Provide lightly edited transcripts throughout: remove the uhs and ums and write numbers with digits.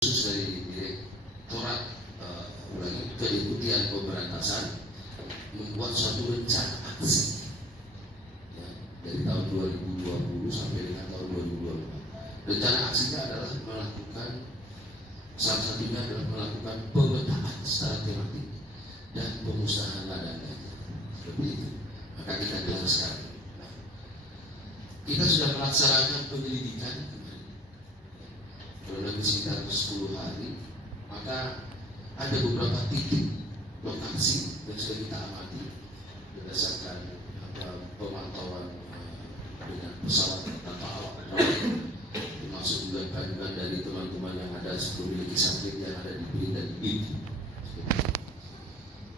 khusus dari Direktorat Kedeputian Pemberantasan membuat suatu rencana aksi ya, dari tahun 2020 sampai dengan tahun 2024. Rencana aksinya adalah melakukan, salah satunya adalah melakukan pemetaan secara tematik dan pemusnahan ladangnya. Seperti itu. Maka kita jelaskan. Kita sudah melaksanakan penyelidikan kurang lebih sekitar 10 hari. Maka ada beberapa titik lokasi yang sudah kita amati berdasarkan pemantauan dengan pesawat tanpa awak, termasuk juga kandungan dari teman-teman yang ada memiliki satelit yang ada di BRIN dan BIN.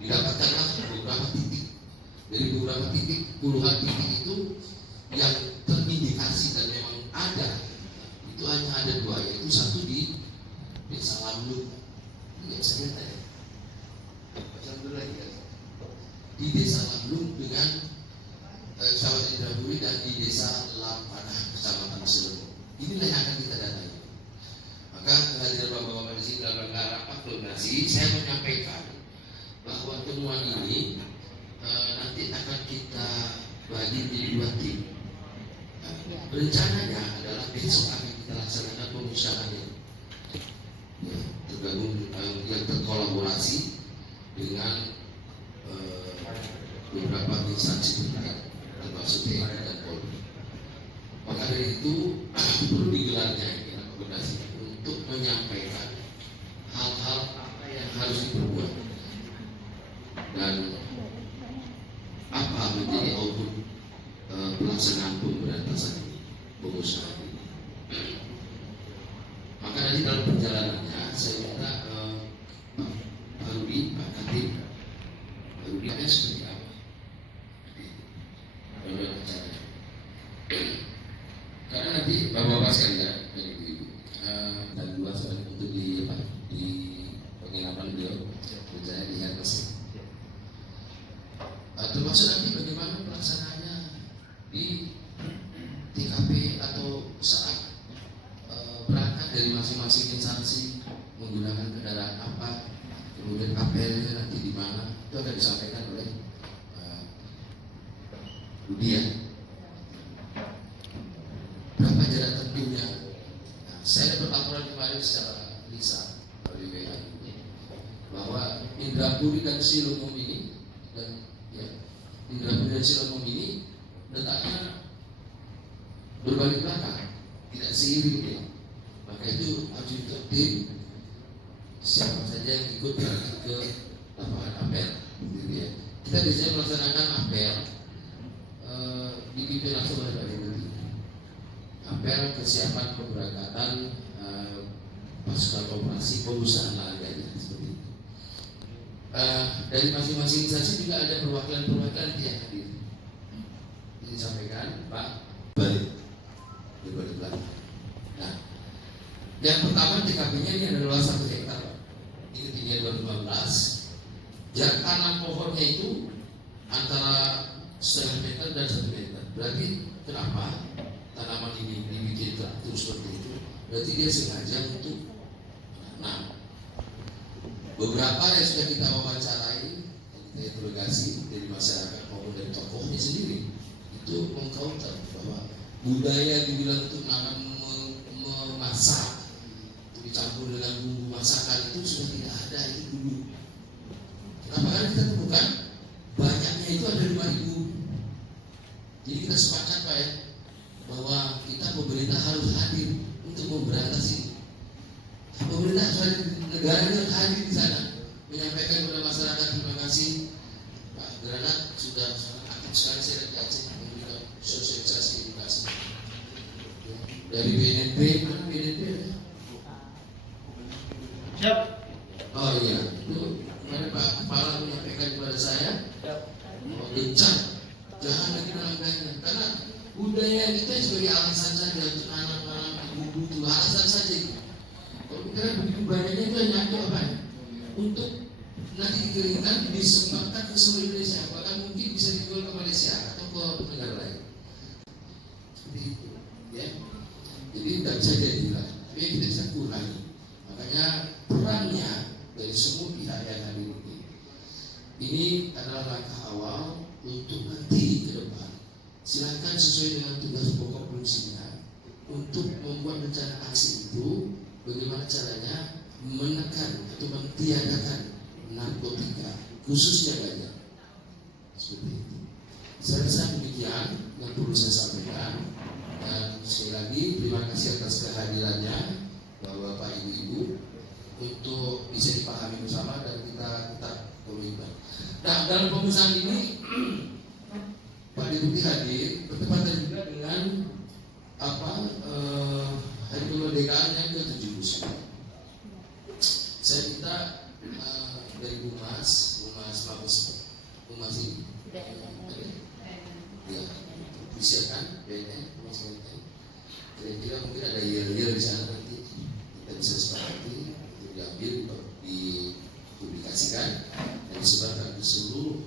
Didapatkanlah beberapa titik. Dari beberapa titik, puluhan titik itu yang terindikasi dan memang ada, itu hanya ada dua, yaitu satu di Desa Lamlung, di Desa Lamlung dengan Kecamatan Indrapuri, dan di Desa Lampanah, Kecamatan Selebo. Inilah yang akan kita datangi. Maka kehadiran Bapak-Bapak di sini dalam rangka rapat koordinasi, saya menyampaikan bahwa temuan ini nanti akan kita bagi menjadi 2 tim. Rencananya adalah besok akan kita laksanakan pemusnahannya, tergabung yang terkolaborasi dengan beberapa instansi terkait termasuk TNI dan Polri. Maka dari itu perlu digelarnya koordinasi untuk menyampaikan hal-hal apa yang harus diperbuat dan apa menjadi output pelaksanaan pemberantasan ini, pemusnahan ini. Maka nanti dalam perjalanannya saya minta Pak Rudi, Pak Katib, Pak Rudi seperti apa? Karena nanti Bapak-Bapak sekalian dan luas untuk di penginapan beliau, misalnya di Hermes. Termasuk nanti bagaimana pelaksanaannya di TKP atau saat berangkat dari masing-masing instansi menggunakan kendaraan apa, kemudian apelnya nanti di mana, itu akan disampaikan oleh Rudi ya. Berapa jarak tempuhnya? Nah, saya dapat laporan kemarin secara lisan dari WA bahwa Indrapuri dan Silomom ini Indrapuri dan Silomom ini letaknya berbalik belakang, tidak seiring ya. Maka itu harus ditertib siapa saja yang ikut berangkat ke lapangan apel, gitu ya. Kita biasanya melaksanakan apel dipimpin langsung oleh Pak Deputi. Apel kesiapan keberangkatan pasukan operasi pemusnahan ladangnya seperti itu. Dari masing-masing instansi juga ada perwakilan-perwakilan yang hadir. Ini disampaikan Pak balik di belakang. Nah, yang pertama TKP-nya ini adalah 1 hektar. Ini tingginya 215. Jarak tanam pohonnya itu antara 1,5 meter dan 1 meter. Berarti kenapa tanaman ini dibikin teratur seperti itu? Berarti dia sengaja untuk menanam. Beberapa yang sudah kita wawancarai, kita interogasi dari masyarakat maupun dari tokohnya sendiri, itu mengcounter bahwa budaya dibilang untuk nanam memasak, dicampur dengan bumbu masakan itu sudah tidak ada itu dulu. Kenapa? Karena kita temukan banyaknya itu ada 5.000. Jadi kita sepakat Pak ya, bahwa kita pemerintah harus hadir untuk memberantas ini. Pemerintah harus hadir, negara harus hadir di sana, menyampaikan kepada masyarakat terima kasih Pak Granat sudah aktif sekali saya dari Aceh memberikan sosialisasi edukasi dari BNP. Mana BNP ya? Siap. Oh iya, itu kemarin Pak Kepala menyampaikan kepada saya bahwa gencar jangan lagi menangganya, karena budaya kita sebagai alasan saja untuk anak-anak ibu itu alasan saja. Kalau kita begitu banyaknya itu hanya apa ya? Untuk nanti dikeringkan disempatkan ke seluruh Indonesia, bahkan mungkin bisa dijual ke Malaysia atau ke negara lain. Seperti itu, ya. Jadi tidak bisa jadi lah, tapi kita bisa kurangi. Makanya perannya dari semua pihak yang hadir ini adalah langkah awal untuk nanti ke depan. Silakan sesuai dengan tugas pokok fungsinya untuk membuat rencana aksi itu, bagaimana caranya menekan atau mentiadakan narkotika, khususnya ganja. Seperti itu. Saya rasa demikian yang perlu saya sampaikan. Dan sekali lagi terima kasih atas kehadirannya Bapak Ibu untuk bisa dipahami bersama dan kita tetap komitmen. Nah, dalam pengusahaan ini Pak Deputi hadir bertepatan juga dengan hari kemerdekaan yang ke-79. Saya minta dari Humas ini ya, disiapkan BNN, Humas BNN. Kira-kira mungkin ada year di sana nanti kita bisa sepakati untuk diambil, dipublikasikan dan disebarkan ke seluruh